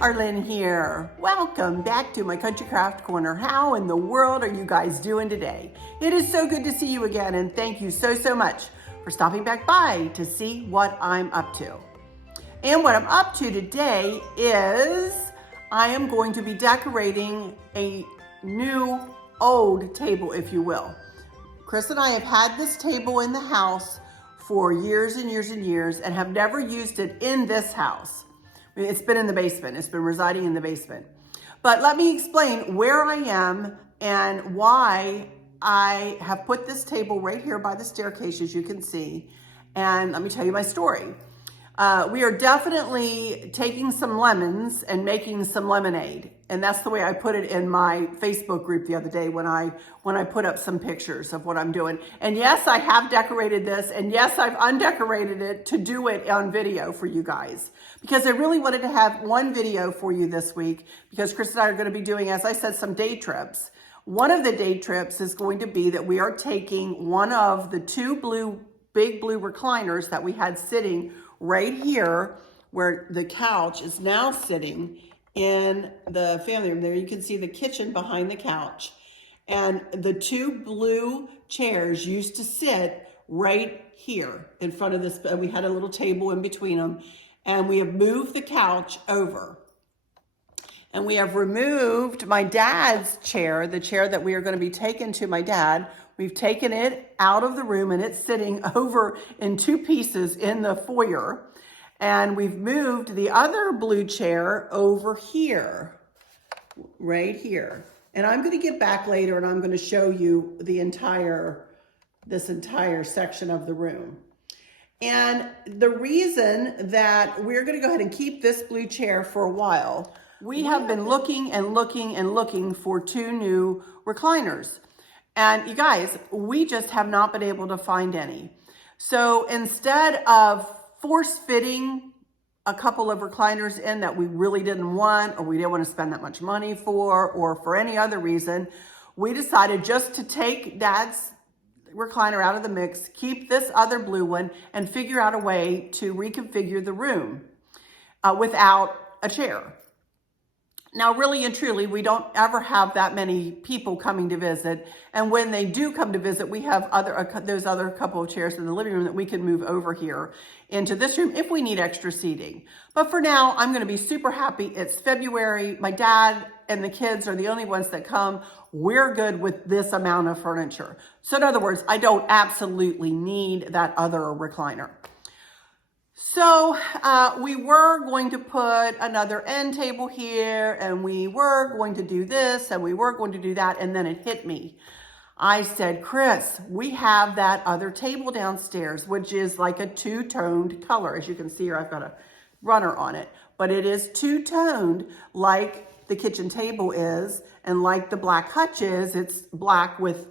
Arlynn here. Welcome back to my Country Craft Corner. How in the world are you guys doing today? It is so good to see you again, and thank you so much for stopping back by to see what I'm up to. And what I'm up to today is I am going to be decorating a new old table, if you will. Chris and I have had this table in the house for years and years and years and have never used it in this house. It's been in the basement. It's been residing in the basement. But let me explain where I am and why I have put this table right here by the staircase, as you can see. And let me tell you my story. We are definitely taking some lemons and making some lemonade. And that's the way I put it in my Facebook group the other day when I put up some pictures of what I'm doing. And yes, I have decorated this, and yes, I've undecorated it to do it on video for you guys. Because I really wanted to have one video for you this week, because Chris and I are going to be doing, as I said, some day trips. One of the day trips is going to be that we are taking one of the two big blue recliners that we had sitting right here, where the couch is now sitting in the family room. There you can see the kitchen behind the couch. And the two blue chairs used to sit right here in front of this. We had a little table in between them. And we have moved the couch over. And we have removed my dad's chair, the chair that we are going to be taking to my dad. We've taken it out of the room and it's sitting over in two pieces in the foyer. And we've moved the other blue chair over here, right here. And I'm going to get back later and I'm going to show you this entire section of the room. And the reason that we're going to go ahead and keep this blue chair for a while, we have been looking and looking and looking for two new recliners. And you guys, we just have not been able to find any. So instead of force fitting a couple of recliners in that we really didn't want, or we didn't want to spend that much money for, or for any other reason, we decided just to take Dad's recliner out of the mix, keep this other blue one, and figure out a way to reconfigure the room without a chair. Now, really and truly, we don't ever have that many people coming to visit. And when they do come to visit, we have those other couple of chairs in the living room that we can move over here into this room if we need extra seating. But for now, I'm going to be super happy. It's February. My dad and the kids are the only ones that come. We're good with this amount of furniture. So in other words, I don't absolutely need that other recliner. So we were going to put another end table here, and we were going to do this, and we were going to do that, and then it hit me. I said, Chris, we have that other table downstairs, which is like a two-toned color. As you can see here, I've got a runner on it, but it is two-toned like the kitchen table is, and like the black hutch is. It's black with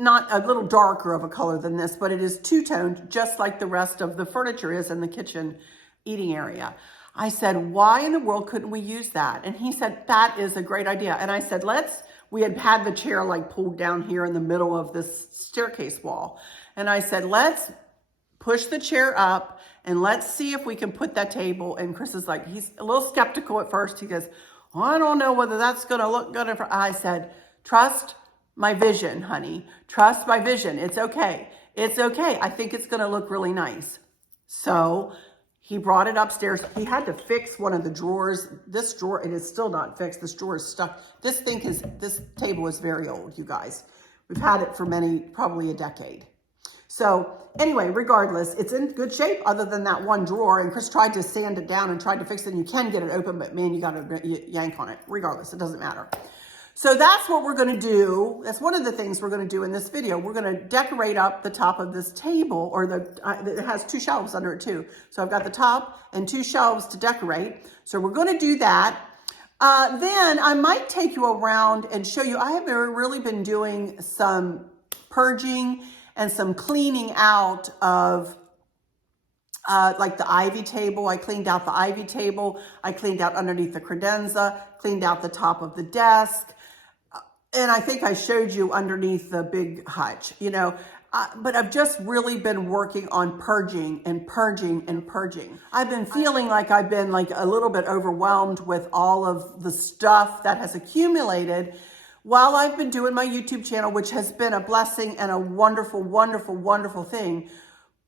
not a little darker of a color than this, but it is two-toned, just like the rest of the furniture is in the kitchen eating area. I said, why in the world couldn't we use that? And he said, that is a great idea. And I said, we had the chair like pulled down here in the middle of this staircase wall. And I said, let's push the chair up and let's see if we can put that table. And Chris is like, he's a little skeptical at first. He goes, well, I don't know whether that's going to look good. I said, trust my vision, honey. Trust my vision. It's okay. It's okay. I think it's going to look really nice. So he brought it upstairs. He had to fix one of the drawers. This drawer, it is still not fixed. This drawer is stuck. This table is very old, you guys. We've had it for probably a decade. So anyway, regardless, it's in good shape other than that one drawer. And Chris tried to sand it down and tried to fix it. And you can get it open, but man, you got to yank on it. Regardless, it doesn't matter. So that's what we're going to do. That's one of the things we're going to do in this video. We're going to decorate up the top of this table, or it has two shelves under it too. So I've got the top and two shelves to decorate. So we're going to do that. Then I might take you around and show you. I have really been doing some purging and some cleaning out of like the ivy table. I cleaned out the ivy table. I cleaned out underneath the credenza, cleaned out the top of the desk. And I think I showed you underneath the big hutch. You know, but I've just really been working on purging and purging and purging. I've been feeling like I've been like a little bit overwhelmed with all of the stuff that has accumulated while I've been doing my YouTube channel, which has been a blessing and a wonderful, wonderful, wonderful thing,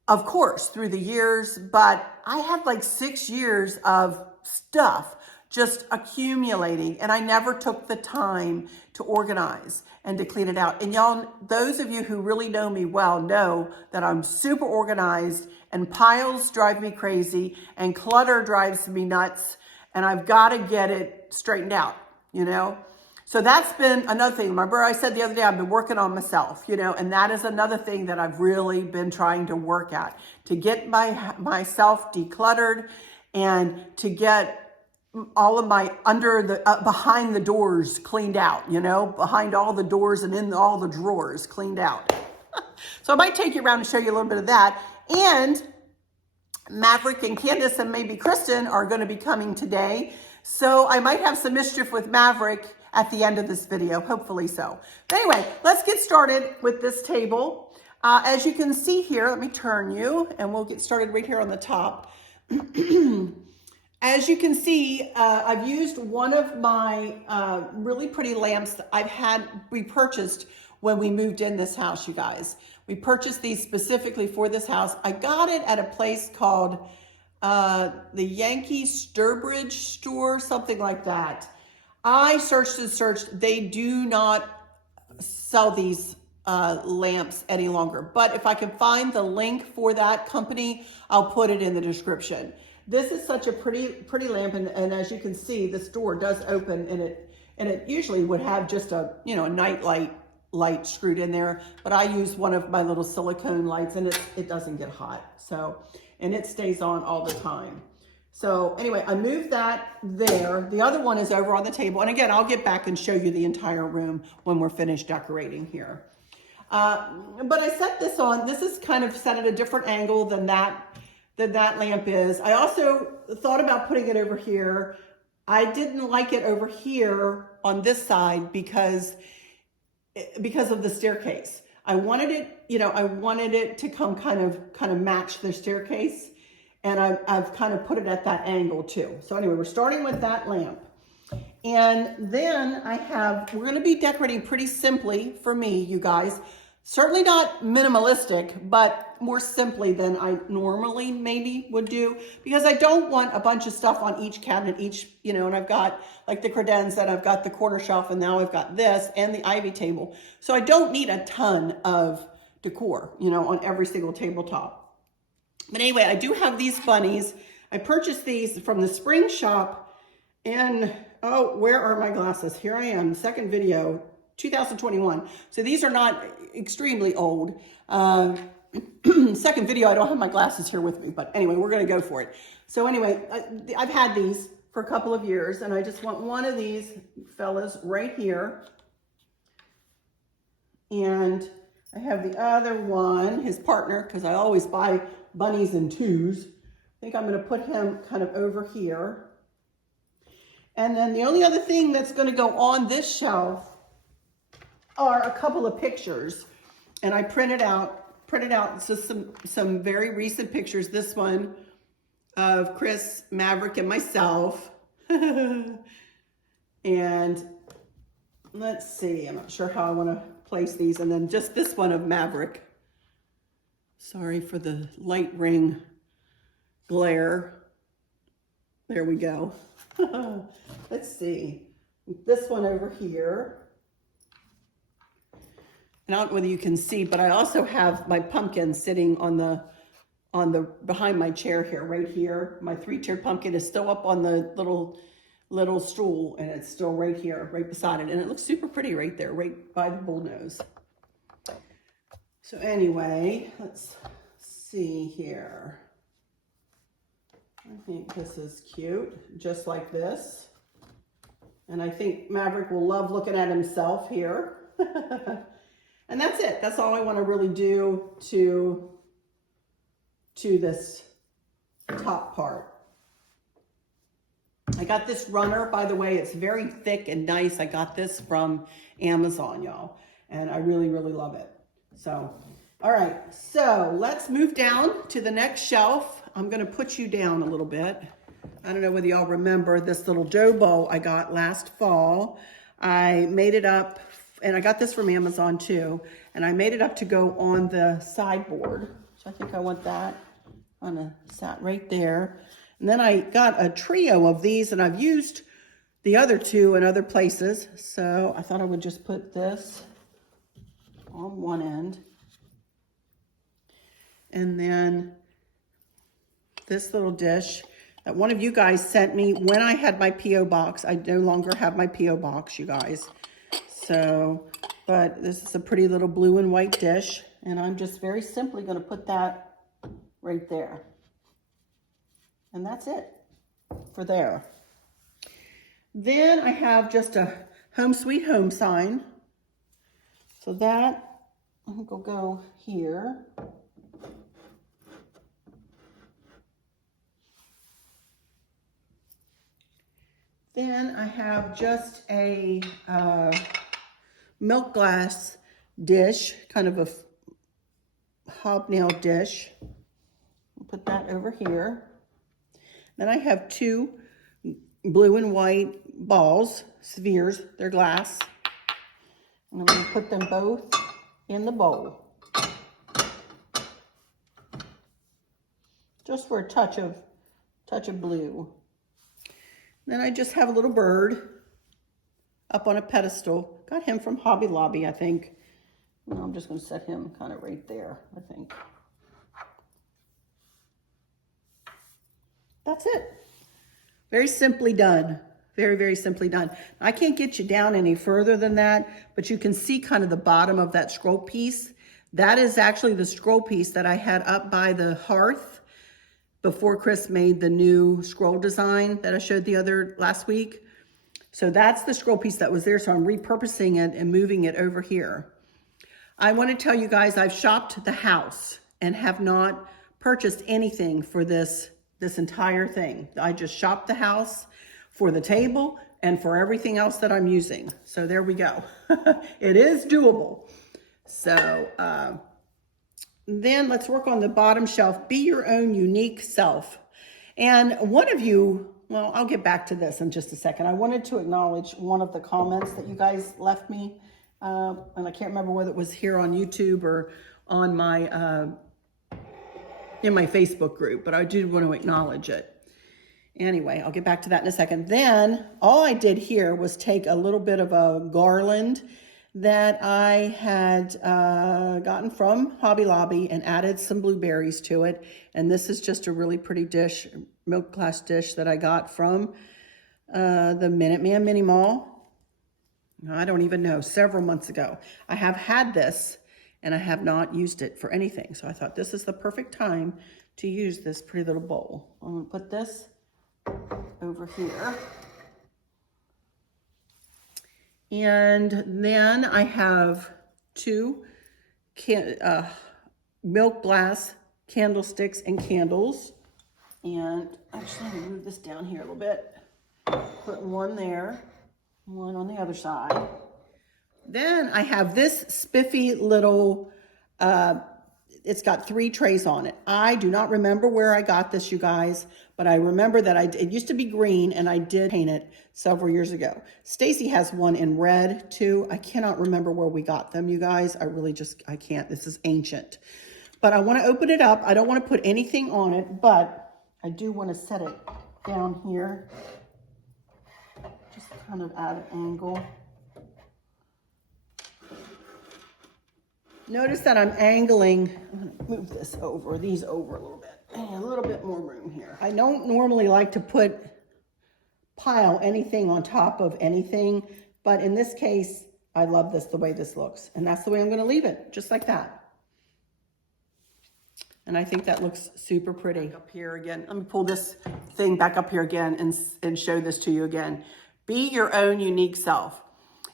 of course, through the years. But I had like 6 years of stuff just accumulating, and I never took the time to organize and to clean it out. And y'all, those of you who really know me well know that I'm super organized, and piles drive me crazy and clutter drives me nuts, and I've got to get it straightened out, you know? So that's been another thing. Remember I said the other day, I've been working on myself, you know, and that is another thing that I've really been trying to work at, to get myself decluttered and to get all of my behind the doors cleaned out, you know, behind all the doors and in all the drawers cleaned out. So I might take you around and show you a little bit of that. And Maverick and Candace and maybe Kristen are going to be coming today. So I might have some mischief with Maverick at the end of this video, hopefully so. But anyway, let's get started with this table. As you can see here, let me turn you and we'll get started right here on the top. As you can see, I've used one of my really pretty lamps that we purchased when we moved in this house, you guys. We purchased these specifically for this house. I got it at a place called the Yankee Sturbridge store, something like that. I searched and searched. They do not sell these lamps any longer. But if I can find the link for that company, I'll put it in the description. This is such a pretty lamp, and as you can see, this door does open, and it usually would have just a, you know, a night light screwed in there, but I use one of my little silicone lights, and it doesn't get hot. So, and it stays on all the time. So anyway, I moved that there. The other one is over on the table, and again, I'll get back and show you the entire room when we're finished decorating here. But I set this on. This is kind of set at a different angle than that lamp is. I also thought about putting it over here. I didn't like it over here on this side because of the staircase. I wanted it, you know, I wanted it to come kind of match the staircase, and I've kind of put it at that angle too. So anyway, we're starting with that lamp. And then we're going to be decorating pretty simply for me, you guys. Certainly not minimalistic, but more simply than I normally maybe would do, because I don't want a bunch of stuff on each cabinet, you know, and I've got like the credenza, and I've got the corner shelf, and now I've got this and the ivy table. So I don't need a ton of decor, you know, on every single tabletop. But anyway, I do have these bunnies. I purchased these from the spring shop, and oh, where are my glasses? Here I am, second video, 2021. So these are not extremely old. Second video, I don't have my glasses here with me, but anyway, we're going to go for it. So anyway, I've had these for a couple of years, and I just want one of these fellas right here. And I have the other one, his partner, because I always buy bunnies in twos. I think I'm going to put him kind of over here. And then the only other thing that's going to go on this shelf are a couple of pictures, and I printed out just some very recent pictures. This one of Chris, Maverick, and myself. And let's see, I'm not sure how I want to place these. And then just this one of Maverick. Sorry for the light ring glare. There we go. Let's see, this one over here. And I don't know whether you can see, but I also have my pumpkin sitting on the behind my chair here, right here. My 3-tiered pumpkin is still up on the little stool, and it's still right here, right beside it. And it looks super pretty right there, right by the bullnose. So anyway, let's see here. I think this is cute, just like this. And I think Maverick will love looking at himself here. And that's it. That's all I want to really do to this top part. I got this runner, by the way. It's very thick and nice. I got this from Amazon, y'all. And I really, really love it. So All right, so let's move down to the next shelf. I'm gonna put you down a little bit. I don't know whether y'all remember this little dough bowl I got last fall. I made it up, and I got this from Amazon too, and I made it up to go on the sideboard. So I think I want that on a sat right there. And then I got a trio of these, and I've used the other two in other places. So I thought I would just put this on one end. And then this little dish that one of you guys sent me when I had my P.O. box. I no longer have my P.O. box, you guys. So, but this is a pretty little blue and white dish. And I'm just very simply going to put that right there. And that's it for there. Then I have just a home sweet home sign. So that will go here. Then I have just a milk glass dish, kind of a hobnail dish. I'll put that over here. Then I have two blue and white balls, spheres, they're glass. And I'm going to put them both in the bowl. Just for a touch of blue. Then I just have a little bird up on a pedestal. Got him from Hobby Lobby, I think. Well, I'm just going to set him kind of right there, I think. That's it. Very simply done. Very, very simply done. I can't get you down any further than that, but you can see kind of the bottom of that scroll piece. That is actually the scroll piece that I had up by the hearth before Chris made the new scroll design that I showed last week. So that's the scroll piece that was there. So I'm repurposing it and moving it over here. I want to tell you guys, I've shopped the house and have not purchased anything for this entire thing. I just shopped the house for the table and for everything else that I'm using. So there we go. It is doable. So, then let's work on the bottom shelf. Be your own unique self. And one of you, well, I'll get back to this in just a second. I wanted to acknowledge one of the comments that you guys left me. And I can't remember whether it was here on YouTube or on my, in my Facebook group, but I did want to acknowledge it. Anyway, I'll get back to that in a second. Then all I did here was take a little bit of a garland that I had gotten from Hobby Lobby and added some blueberries to it. And this is just a really pretty dish, milk glass dish that I got from the Minuteman Mini Mall. I don't even know, several months ago. I have had this and I have not used it for anything. So I thought this is the perfect time to use this pretty little bowl. I'm gonna put this over here. And then I have two milk glass candlesticks and candles. And actually, I'm gonna move this down here a little bit. Put one there, one on the other side. Then I have this spiffy little, it's got 3 trays on it. I do not remember where I got this, you guys, but I remember that it used to be green and I did paint it several years ago. Stacy has one in red too. I cannot remember where we got them, you guys. I can't. This is ancient. But I want to open it up. I don't want to put anything on it, but I do want to set it down here. Just kind of at an angle. Notice that I'm angling. I'm going to move these over a little bit. A little bit more room here. I don't normally like to pile anything on top of anything, but in this case, I love the way this looks. And that's the way I'm going to leave it, just like that. And I think that looks super pretty. Back up here again. Let me pull this thing back up here again and show this to you again. Be your own unique self.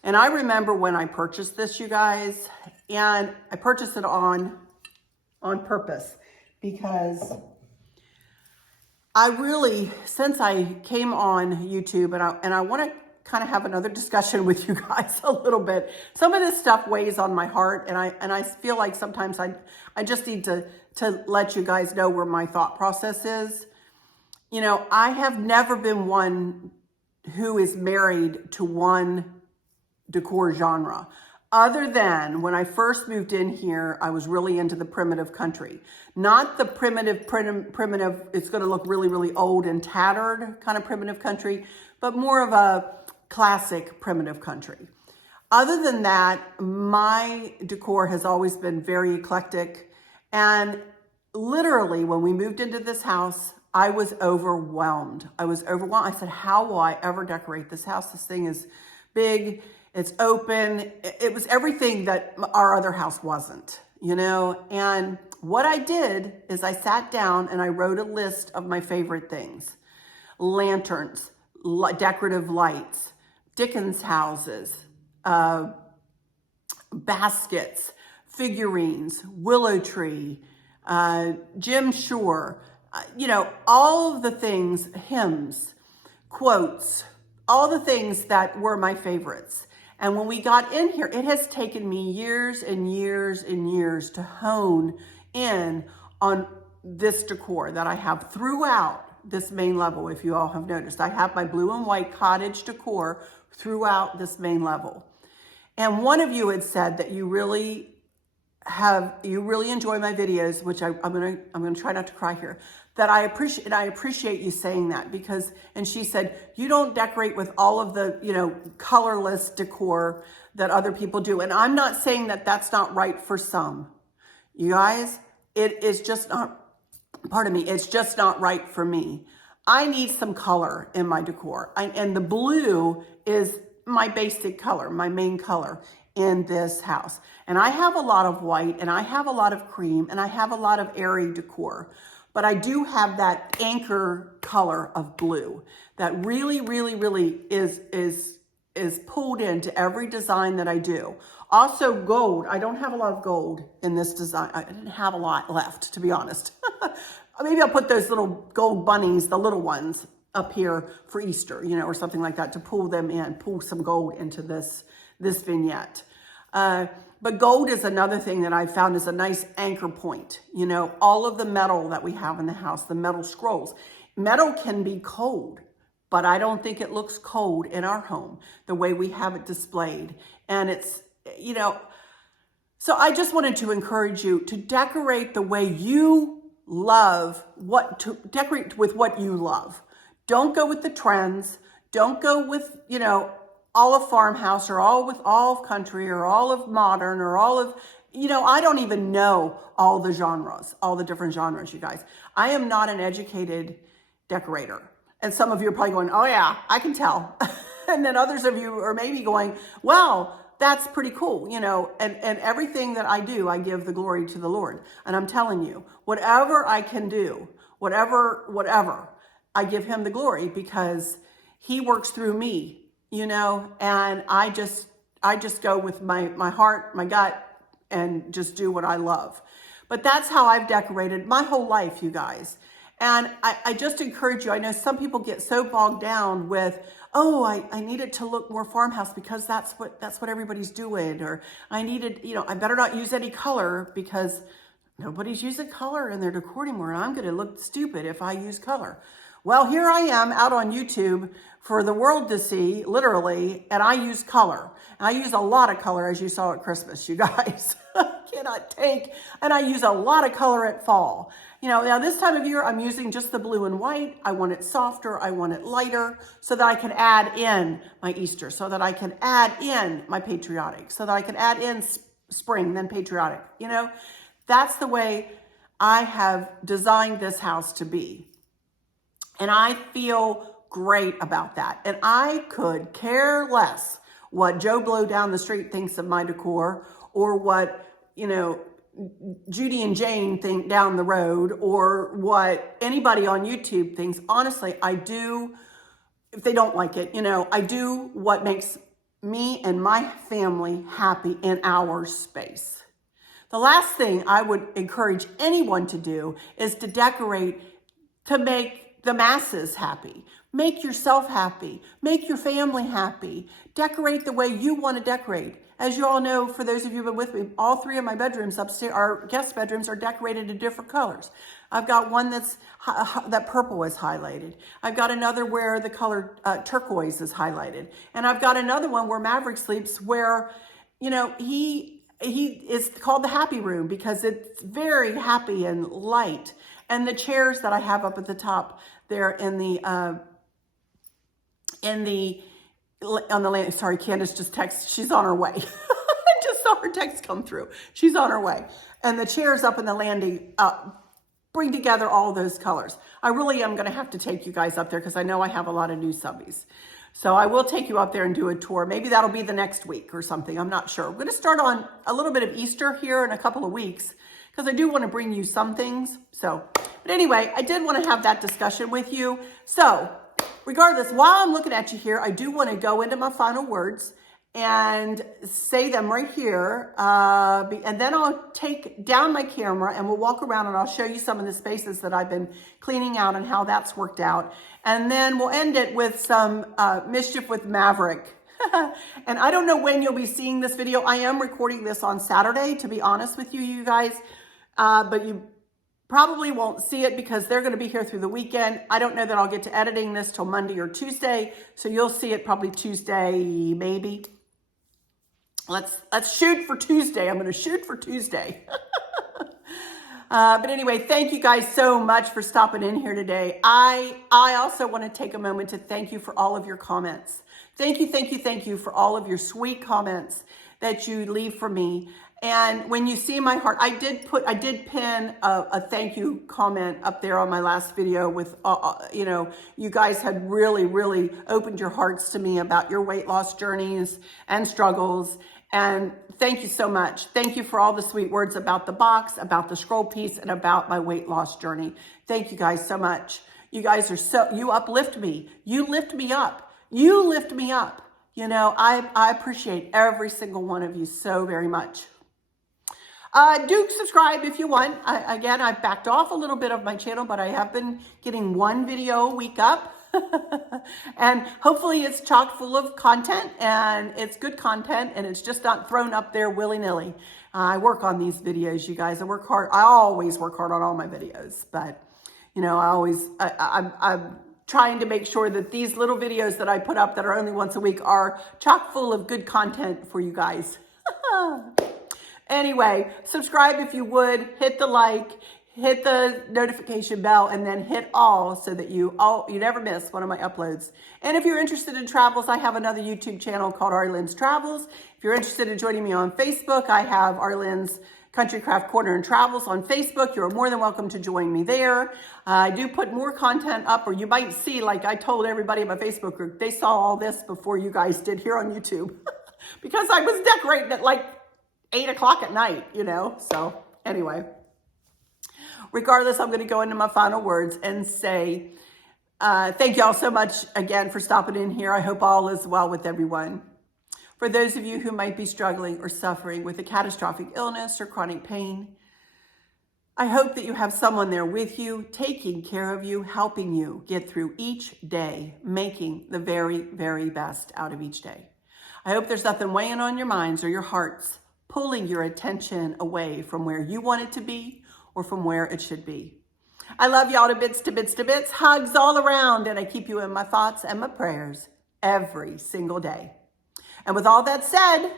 And I remember when I purchased this, you guys, and I purchased it on purpose because I really, since I came on YouTube and I want to kind of have another discussion with you guys a little bit. Some of this stuff weighs on my heart, and I feel like sometimes I just need to let you guys know where my thought process is. You know, I have never been one who is married to one decor genre. Other than when I first moved in here, I was really into the primitive country. Not the primitive, it's going to look really, really old and tattered kind of primitive country, but more of a classic primitive country. Other than that, my decor has always been very eclectic. And literally, when we moved into this house, I was overwhelmed. I said, how will I ever decorate this house? This thing is big. It's open. It was everything that our other house wasn't, you know? And what I did is I sat down and I wrote a list of my favorite things. Lanterns, decorative lights, Dickens houses, baskets, figurines, willow tree, Jim Shore, you know, all of the things, hymns, quotes, all the things that were my favorites. And when we got in here, it has taken me years and years and years to hone in on this decor that I have throughout this main level. If you all have noticed, I have my blue and white cottage decor throughout this main level. And one of you had said that you really enjoy my videos, which I'm gonna try not to cry here, that I appreciate you saying that, because, and she said, you don't decorate with all of the, you know, colorless decor that other people do. And I'm not saying that that's not right for some. You guys, it is just not, pardon me, it's just not right for me. I need some color in my decor. And the blue is my basic color, my main color in this house. And I have a lot of white, and I have a lot of cream, and I have a lot of airy decor. But I do have that anchor color of blue that really, really, really is pulled into every design that I do. Also gold. I don't have a lot of gold in this design. I didn't have a lot left, to be honest. Maybe I'll put those little gold bunnies, the little ones, up here for Easter, you know, or something like that, to pull them in, pull some gold into this vignette. But gold is another thing that I found is a nice anchor point. You know, all of the metal that we have in the house, the metal scrolls. Metal can be cold, but I don't think it looks cold in our home, the way we have it displayed. And it's, you know, so I just wanted to encourage you to decorate the way you love, to decorate with what you love. Don't go with the trends. Don't go with, you know, all of farmhouse, or all of country, or all of modern, or all of, you know, I don't even know all the genres, all the different genres, you guys. I am not an educated decorator. And some of you are probably going, oh yeah, I can tell. And then others of you are maybe going, well, that's pretty cool, you know, and everything that I do, I give the glory to the Lord. And I'm telling you, whatever I can do, whatever, I give him the glory, because he works through me. You know, and I just go with my heart, my gut, and just do what I love. But that's how I've decorated my whole life, you guys. And I just encourage you. I know some people get so bogged down with, oh, I need it to look more farmhouse because that's what everybody's doing. Or I needed, you know, I better not use any color because nobody's using color in their decor anymore. And I'm going to look stupid if I use color. Well, here I am out on YouTube for the world to see, literally, and I use color. And I use a lot of color, as you saw at Christmas, you guys. Cannot take, and I use a lot of color at fall. You know, now this time of year, I'm using just the blue and white. I want it softer, I want it lighter, so that I can add in my Easter, so that I can add in my patriotic, so that I can add in spring, then patriotic. You know, that's the way I have designed this house to be. And I feel great about that. And I could care less what Joe Blow down the street thinks of my decor, or what, you know, Judy and Jane think down the road, or what anybody on YouTube thinks. Honestly, I do, if they don't like it, you know, I do what makes me and my family happy in our space. The last thing I would encourage anyone to do is to decorate to make the masses happy. Make yourself happy. Make your family happy. Decorate the way you want to decorate. As you all know, for those of you who've been with me, all three of my bedrooms upstairs, our guest bedrooms, are decorated in different colors. I've got one that purple is highlighted. I've got another where the color turquoise is highlighted. And I've got another one where Maverick sleeps where, you know, he is called the happy room because it's very happy and light. And the chairs that I have up at the top there on the landing. Sorry, Candace just texted. She's on her way. I just saw her text come through. She's on her way. And the chairs up in the landing bring together all those colors. I really am going to have to take you guys up there because I know I have a lot of new subbies. So I will take you up there and do a tour. Maybe that'll be the next week or something. I'm not sure. We're going to start on a little bit of Easter here in a couple of weeks because I do want to bring you some things. So, but anyway, I did want to have that discussion with you. So regardless, while I'm looking at you here, I do want to go into my final words and say them right here. And then I'll take down my camera and we'll walk around and I'll show you some of the spaces that I've been cleaning out and how that's worked out. And then we'll end it with some Mischief with Maverick. And I don't know when you'll be seeing this video. I am recording this on Saturday, to be honest with you, you guys. But you probably won't see it because they're going to be here through the weekend. I don't know that I'll get to editing this till Monday or Tuesday. So you'll see it probably Tuesday, maybe. Let's shoot for Tuesday. I'm going to shoot for Tuesday. But anyway, thank you guys so much for stopping in here today. I also want to take a moment to thank you for all of your comments. Thank you for all of your sweet comments that you leave for me. And when you see my heart, I did pin a thank you comment up there on my last video with, you know, you guys had really opened your hearts to me about your weight loss journeys and struggles. And thank you so much. Thank you for all the sweet words about the box, about the scroll piece, and about my weight loss journey. Thank you guys so much. You guys are you uplift me. You lift me up. You lift me up. You know, I appreciate every single one of you so very much. Do subscribe if you want. Again, I've backed off a little bit of my channel, but I have been getting one video a week up. And hopefully it's chock full of content and it's good content and it's just not thrown up there willy-nilly. I work on these videos, you guys. I work hard. I always work hard on all my videos, but you know, I'm trying to make sure that these little videos that I put up that are only once a week are chock full of good content for you guys. Anyway, subscribe if you would, hit the like, hit the notification bell, and then hit all so that you never miss one of my uploads. And if you're interested in travels, I have another YouTube channel called Arlynn's Travels. If you're interested in joining me on Facebook, I have Arlynn's Country Craft Corner and Travels on Facebook. You're more than welcome to join me there. I do put more content up, or you might see, like I told everybody in my Facebook group, they saw all this before you guys did here on YouTube. Because I was decorating at like 8 o'clock at night, you know. So anyway, regardless, I'm going to go into my final words and say thank you all so much again for stopping in here. I hope all is well with everyone. For those of you who might be struggling or suffering with a catastrophic illness or chronic pain, I hope that you have someone there with you, taking care of you, helping you get through each day, making the very, very best out of each day. I hope there's nothing weighing on your minds or your hearts, pulling your attention away from where you want it to be or from where it should be. I love y'all to bits, to bits, to bits. Hugs all around, and I keep you in my thoughts and my prayers every single day. And with all that said,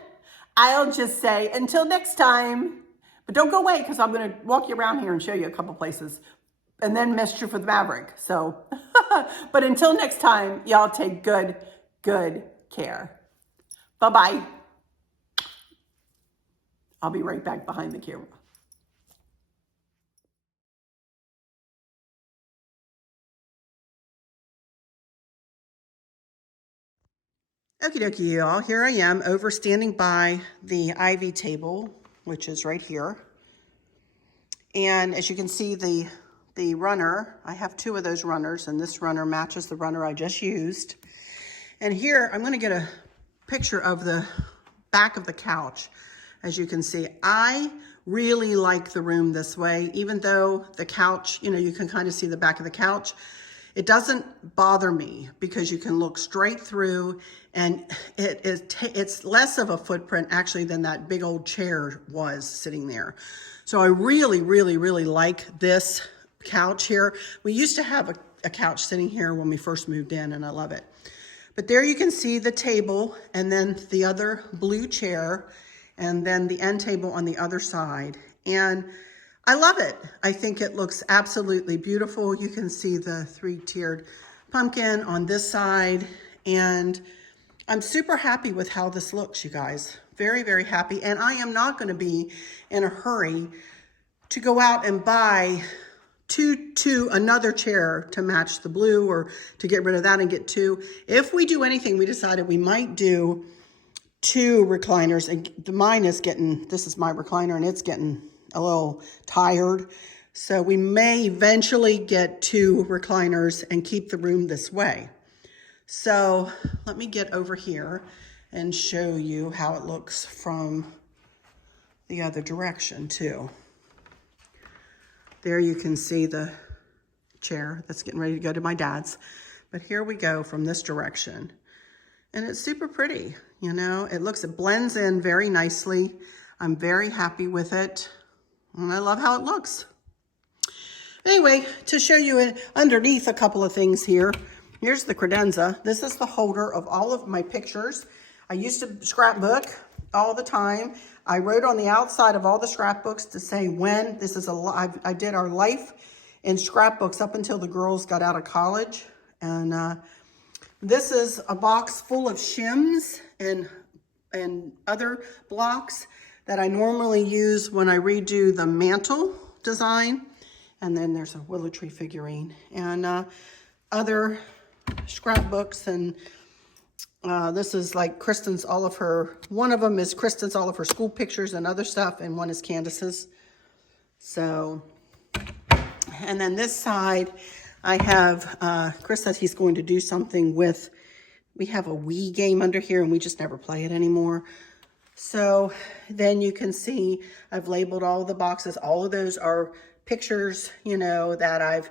I'll just say until next time, but don't go away because I'm going to walk you around here and show you a couple places and then Mischief with Maverick. So, but until next time, y'all take good care. Bye-bye. I'll be right back behind the camera. Okie dokie, y'all. Here I am standing by the ivy table, which is right here. And as you can see, the runner, I have two of those runners, and this runner matches the runner I just used. And here, I'm going to get a picture of the back of the couch. As you can see, I really like the room this way, even though the couch, you know, you can kind of see the back of the couch. It doesn't bother me because you can look straight through, and it's less of a footprint actually than that big old chair was sitting there. So I really, really, really like this couch here. We used to have a couch sitting here when we first moved in, and I love it. But there you can see the table, and then the other blue chair, and then the end table on the other side. And I love it. I think it looks absolutely beautiful. You can see the 3-tiered pumpkin on this side, and I'm super happy with how this looks, you guys. Very, very happy. And I am not going to be in a hurry to go out and buy another chair to match the blue, or to get rid of that and get 2. If we do anything, we decided we might do 2 recliners, and mine is this is my recliner, and it's getting a little tired. So we may eventually get 2 recliners and keep the room this way. So let me get over here and show you how it looks from the other direction too. There you can see the chair that's getting ready to go to my dad's. But here we go from this direction. And it's super pretty, you know. It blends in very nicely. I'm very happy with it. And I love how it looks. Anyway, to show you underneath a couple of things here. Here's the credenza. This is the holder of all of my pictures. I used to scrapbook all the time. I wrote on the outside of all the scrapbooks to say when. I did our life in scrapbooks up until the girls got out of college. And this is a box full of shims and other blocks that I normally use when I redo the mantle design. And then there's a willow tree figurine and other scrapbooks. And this is like Kristen's, one of them is Kristen's, all of her school pictures and other stuff, and one is Candace's. So, and then this side, I have, Chris says he's going to do something with, we have a Wii game under here, and we just never play it anymore. So then you can see I've labeled all the boxes. All of those are pictures, you know, that I've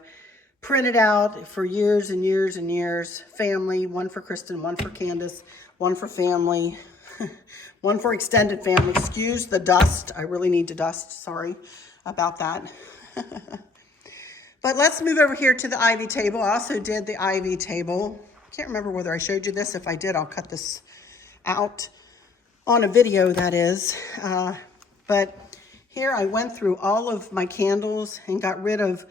printed out for years and years and years. Family, one for Kristen, one for Candace, one for family, one for extended family. Excuse the dust. I really need to dust. Sorry about that. But let's move over here to the ivy table. I also did the ivy table. I can't remember whether I showed you this. If I did, I'll cut this out on a video, that is. But here I went through all of my candles and got rid of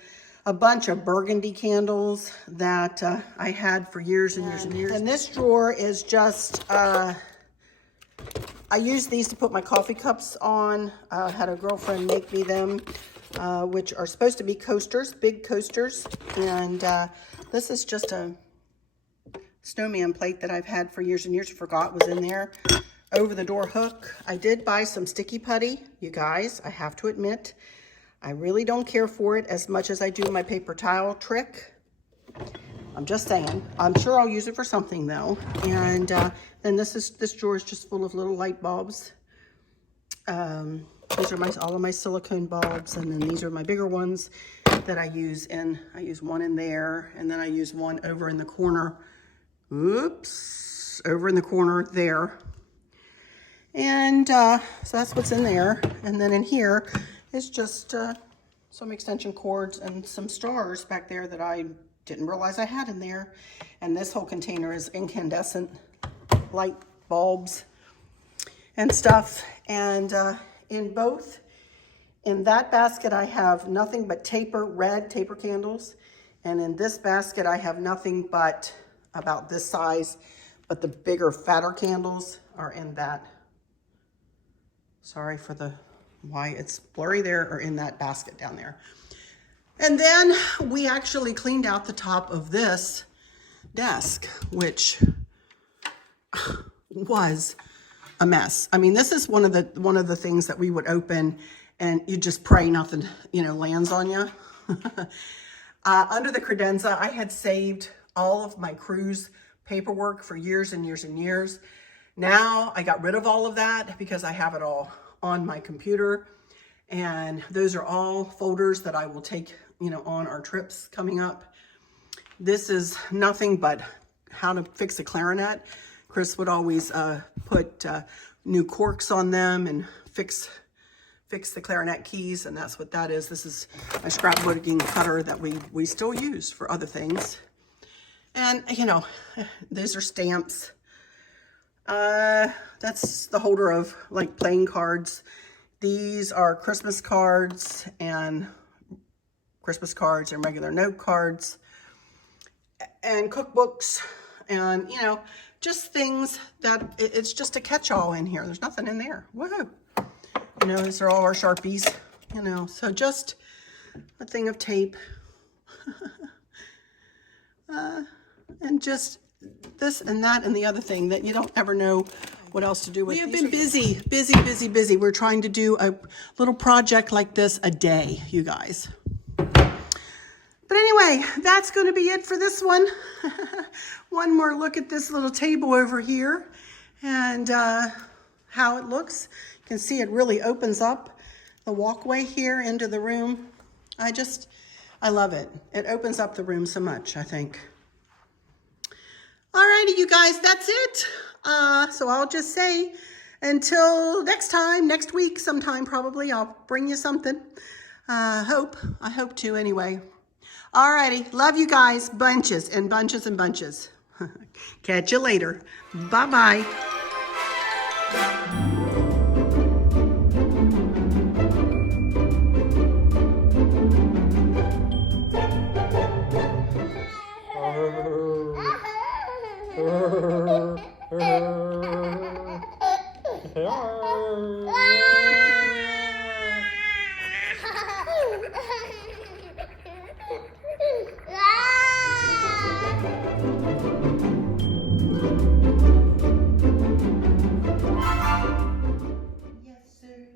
a bunch of burgundy candles that I had for years and years and years. And this drawer is just, I use these to put my coffee cups on. Had a girlfriend make me them, which are supposed to be coasters, big coasters. And this is just a snowman plate that I've had for years and years. I forgot was in there. Over the door hook. I did buy some sticky putty, you guys, I have to admit. I really don't care for it as much as I do my paper towel trick. I'm just saying. I'm sure I'll use it for something though. And then this drawer is just full of little light bulbs. These are all of my silicone bulbs, and then these are my bigger ones that I use. And I use one in there, and then I use one over in the corner. Oops, over in the corner there. And so that's what's in there. And then in here is just some extension cords and some stars back there that I didn't realize I had in there. And this whole container is incandescent light bulbs and stuff. And in that basket, I have nothing but red taper candles. And in this basket, I have nothing but about this size, but the bigger, fatter candles are in that. Sorry for why it's blurry there, or in that basket down there. And then we actually cleaned out the top of this desk, which was a mess. I mean, this is one of the things that we would open and you just pray nothing, you know, lands on you. Under the credenza, I had saved all of my cruise paperwork for years and years and years. Now I got rid of all of that because I have it all on my computer, and those are all folders that I will take, you know, on our trips coming up. This is nothing but how to fix a clarinet. Chris would always put new corks on them and fix the clarinet keys, and that's what that is. This is my scrapbooking cutter that we still use for other things. And, you know, these are stamps. That's the holder of, like, playing cards. These are Christmas cards and regular note cards and cookbooks and, you know, just things that it's just a catch-all in here. There's nothing in there. Woohoo! You know, these are all our Sharpies, you know, so just a thing of tape. And just this and that and the other thing that you don't ever know what else to do with. We have been busy. We're trying to do a little project like this a day, you guys. But anyway, that's going to be it for this one. One more look at this little table over here and how it looks. You can see it really opens up the walkway here into the room. I love it. It opens up the room so much, I think. Alrighty, you guys, that's it. So I'll just say until next time, next week sometime probably, I'll bring you something. I hope to anyway. Alrighty, love you guys, bunches and bunches and bunches. Catch you later. Bye-bye.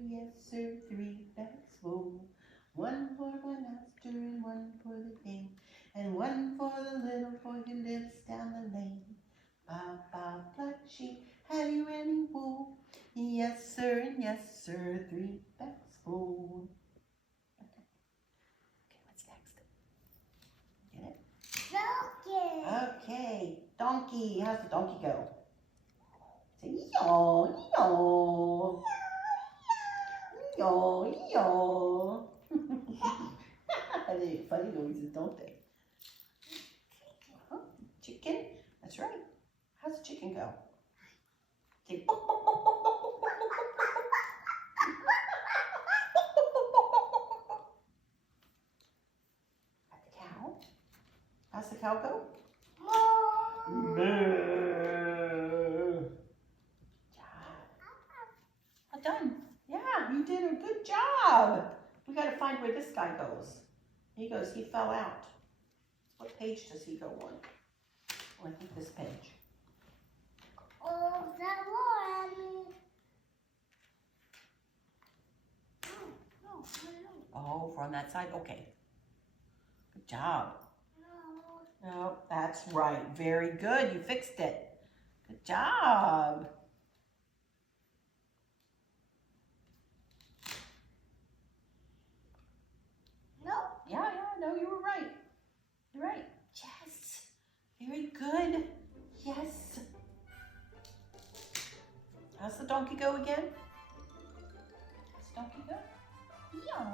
Yes, sir, 3 bags full. 1 for one master and 1 for the king, and 1 for the little boy who lives down the lane. Bob, black sheep, have you any wool? Yes, sir, 3 bags full. Okay, what's next? Get it? Donkey. Okay, donkey. How's the donkey go? Say, yaw, yaw. Yaw, yaw. They're funny noises, don't they? Chicken? That's right. How's the chicken go? Say, bok, bok, bok, bok, bok, bok, bok, bok. The cow? How's the cow go? Moo. Well done. Yeah, you did a good job. We got to find where this guy goes. He fell out. What page does he go on? Oh, I think this page. Oh, that one. No. Oh, from that side? Okay. Good job. No, that's right. Very good. You fixed it. Good job. No. Yeah, no, you were right. You're right. Yes. Very good. Yes. How's the donkey go again? How's the donkey go? Yeah.